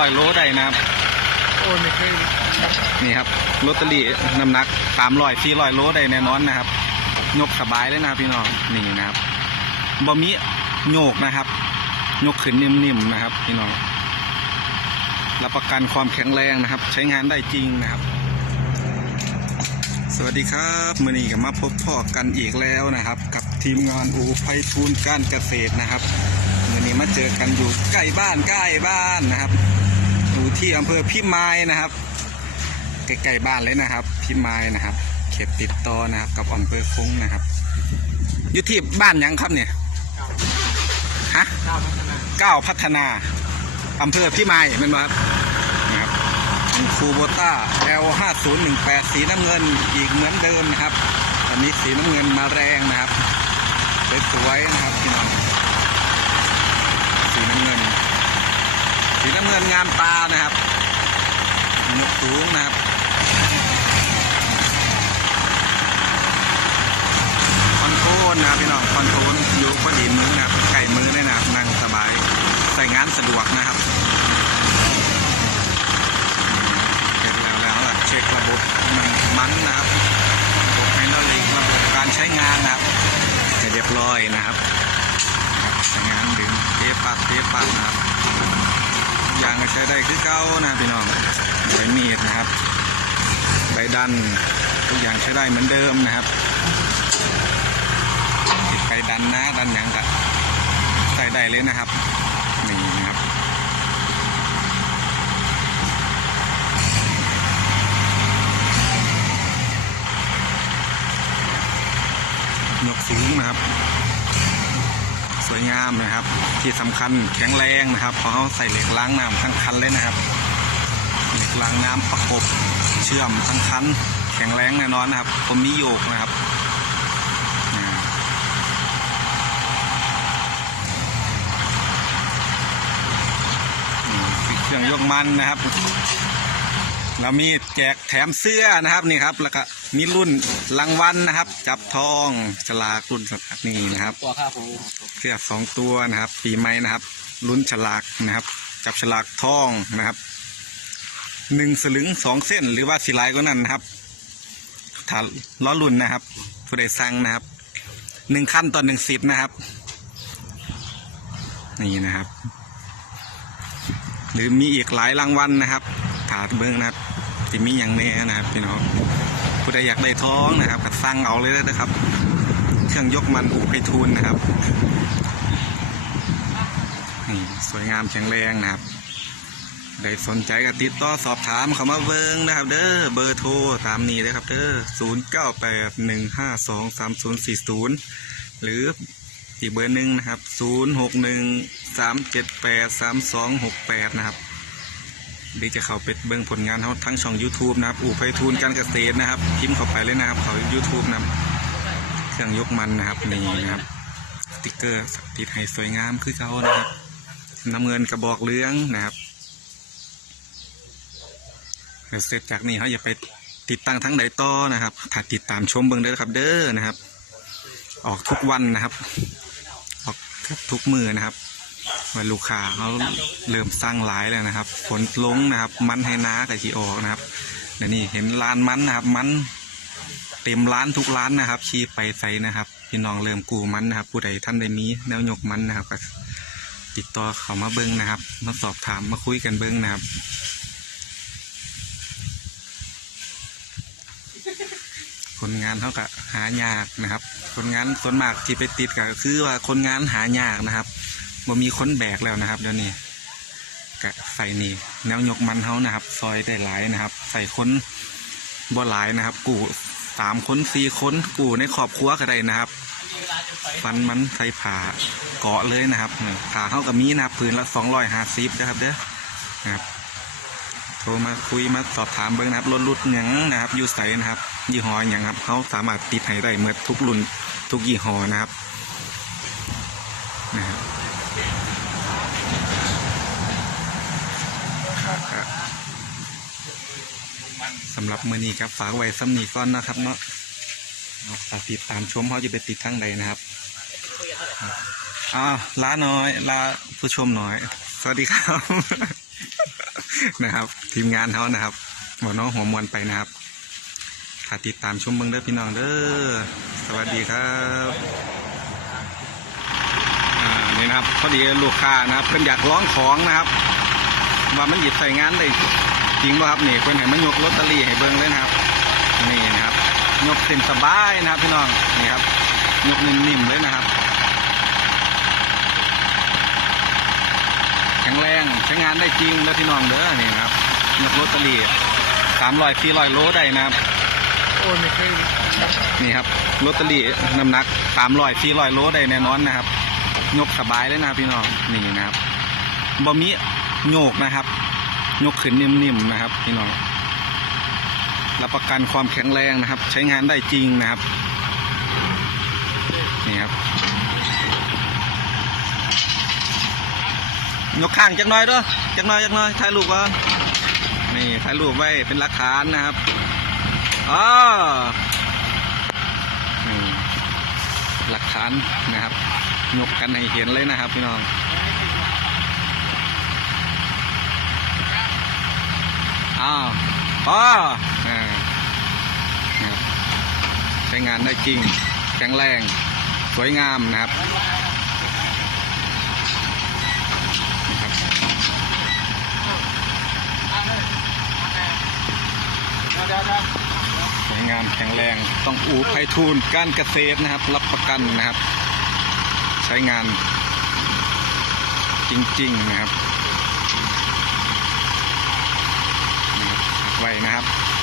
ร้อยโลได้นะครับ โอ้ไม่เคยนี่ครับลอตเตอรี่น้ำหนักสามร้อยสี่ร้อยโลได้แน่นอนนะครับ ยกสบายเลยนะครับพี่น้อง นี่นะครับบ่มีโยกนะครับ ยกขึ้นนิ่มๆนะครับ พี่น้อง รับประกันความแข็งแรงนะครับ ใช้งานได้จริงนะครับ สวัสดีครับมื่อนี้ก็มาพบพ่อกันอีกแล้วนะครับ กับทีมงานอูไพฑูรย์การเกษตรนะครับมื่อนี้มาเจอกันอยู่ใกล้บ้านใกล้บ้านนะครับ อยู่ที่อำเภอพิมายนะครับใกล้ๆบ้านเลยนะครับ พิมายนะครับ เขตติดต่อนะครับ กับอำเภอคุ้งนะครับอยู่ที่บ้านยังครับเนี่ยฮะก้าวพัฒนาอำเภอพิมายเป็นไหมครับนะครับคูโบต้า L 5 0 1 8สีน้ำเงินอีกเหมือนเดิมนะครับตอนนี้สีน้ำเงินมาแรงนะครับสวยๆนะครับพี่น้องสีน้ำเงิน สีน้ำเงินงามตานะครับยกสูงนะครับคอนโทรลนะครับพี่น้องคอนโทรลอยู่พอดีมือนะครับไก่มือเลยนะครับนั่งสบายใส่งานสะดวกนะครับเสร็จแล้วแล้วเช็คระบบมันมันนะครับระบบไฮดรอลิกระบบการใช้งานนะครับให้เรียบร้อยนะครับใช้งานดึงเทปัดเทปัดนะครับ ยางก็ใช้ได้คือเก้านะพี่น้องใบมีดนะครับใบดันทุกอย่างใช้ได้เหมือนเดิมนะครับติดไปดันนะดันอย่างก็ใส่ได้เลยนะครับนี่นะครับยกสูงนะครับ วยงามนะครับ ที่สำคัญแข็งแรงนะครับเพราะเขาใส่เหล็กล้างน้ำทั้งคันเลยนะครับ เหล็กล้างน้ำประกบเชื่อมทั้งคันแข็งแรงแน่นอนนะครับผมมีโยกนะครับเครื่องยกมันนะครับ เรามีแจกแถมเสื้อนะครับนี่ครับแล้วก็ มีรุ่นรางวัลนะครับ จับทองฉลากรุ่นสตัดนี่นะครับตัวข้าผมเสื้อสองตัวนะครับ ปีใหม่นะครับลุ้นฉลากนะครับ จับฉลากทองนะครับหนึ่งสลึงสองเส้นหรือว่าสีลายก็นั่นนะครับถ้าล้อรุ่นนะครับ ผู้ใดสั่งนะครับหนึ่งขั้นต่อหนึ่งสิบนะครับ นี่นะครับ หรือมีอีกหลายรางวัลนะครับถาดเบิ้งนะครับ จะมีอย่างแน่นะครับพี่น้องผู้ใดอยากได้ท้องนะครับก็สั่งเอาเลยนะครับ เครื่องยกมันอุไพฑูรย์นะครับนี่สวยงามแข็งแรงนะครับได้สนใจก็ติดต่อสอบถามเขามาเบิงนะครับ เด้อเบอร์โทรตามนี้เลยครับ เด้อศูนย์เก้าแปดหนึ่งห้าสองสามศูนย์สี่ศูนย์หรืออีกเบอร์หนึ่งนะครับศูนย์หกหนึ่งสามเจ็ดแปดสามสองหกแปดนะครับ หรือจะเข้าไปเบิ่งผลงานเขาทั้งช่อง YouTube นะครับ อู่ไพฑูรย์การเกษตรนะครับ พิมพ์เข้าไปเลยนะครับ เขา YouTube นะครับเครื่องยกมันนะครับนี่นะครับสติกเกอร์ติดให้สวยงามคือเขานะครับน้ำเงินกระบอกเลืองนะครับเสร็จจากนี้เขาอย่าไปติดตั้งทั้งใดต่อนะครับถ้าติดตามชมเบิ้งเด้อครับ เด้อนะครับ ออกทุกวันนะครับ ออกทุกมือนะครับ วันลูกค้าเขาเริ่มสร้างหลายแล้วนะครับฝนลงนะครับ มันให้น้ากับชีออกนะครับเดี๋ยวนี้เห็นลานมันนะครับ มันเต็มร้านทุกร้านนะครับชีไปใส่นะครับ พี่น้องเริ่มกูมันนะครับ ผู้ใดท่านใดมีแนวยกมันนะครับก็ติดต่อเขามาเบิ้งนะครับ มาสอบถามมาคุยกันเบิ้งนะครับคนงานเท่ากับหายากนะครับ คนงานส่วนมากที่ไปติดก็คือว่าคนงานหายากนะครับ บ่มีค้นแบกแล้วนะครับเดี๋ยวนี้ก็ใส่นี่แนวยกมันเขานะครับ ซอยได้หลายนะครับ ใส่ค้นบ่หลายนะครับ กูสามค้นสี่ค้นกูในครอบครัวก็ได้นะครับ ฟันมันใส่ผ่าเกาะเลยนะครับผ่าเข้ากับมีนะครับพื้นละสองร้อยห้าสิบนะครับเด้อนะครับโทรมาคุยมาสอบถามเบิ้งนะครับรถรุ่นหยังนะครับยูใสนะครับ ยี่ห้อย่างครับเขาสามารถติดให้ได้เมื่อทุกรุ่นทุกยี่ห้อนะครับ ครับสำหรับมือนี้ครับฝากไว้ซ้ำนีก่อนนะครับเนาะเอาฝากติดตามชมเขาจะไปติดทั้งใดนะครับอ้าวลาน้อยลาผู้ชมน่อย สวัสดีครับนะครับ ทีมงานเขานะครับหมอน้องหัวมวลไปนะครับถ้าติดตามชมเบิ้งเด้อพี่น้องเด้อสวัสดีครับอ่านี่นะครับพอดีลูกค้านะครับเพิ่นอยากร้องของนะครับ ว่ามันหยิบใส่งานได้จริงป่ะครับนี่เพิ่นให้มันยกลอตเตอรี่ให้เบิ้งเลยนะครับนี่นะครับยกเต็มสบายนะครับพี่น้องนี่ครับยกนิ่มๆเลยนะครับแข็งแรงใช้งานได้จริงแล้วพี่น้องเด้อนี่ครับยกลอตเตอรี่สามร้อยสี่ร้อยโลได้นะครับโอ้ไม่เคยนี่ครับลอตเตอรี่น้ำหนักสามร้อยสี่ร้อยโลได้แน่นอนนะครับยกสบายเลยนะครับพี่น้องนี่นะครับบ่มี โยกนะครับ ยกขึ้นนิ่มๆนะครับพี่น้องรับประกันความแข็งแรงนะครับ ใช้งานได้จริงนะครับนี่ครับยกข้างจักน่อยด้อจักน่อยจักน่อยถ่ายรูปก่อนนี่ถ่ายรูปไว้เป็นหลักฐานนะครับอ๋อหลักฐานนะครับยกกันให้เห็นเลยนะครับพี่น้อง อ้าวอ๋ออ่าใช้งานได้จริง แข็งแรง สวยงามนะครับสวยงามแข็งแรง ต้องอูไพฑูรย์การเกษตรนะครับ รับประกันนะครับ ใช้งานจริง ๆ นะครับนะครับฝาก ไว้นะครับ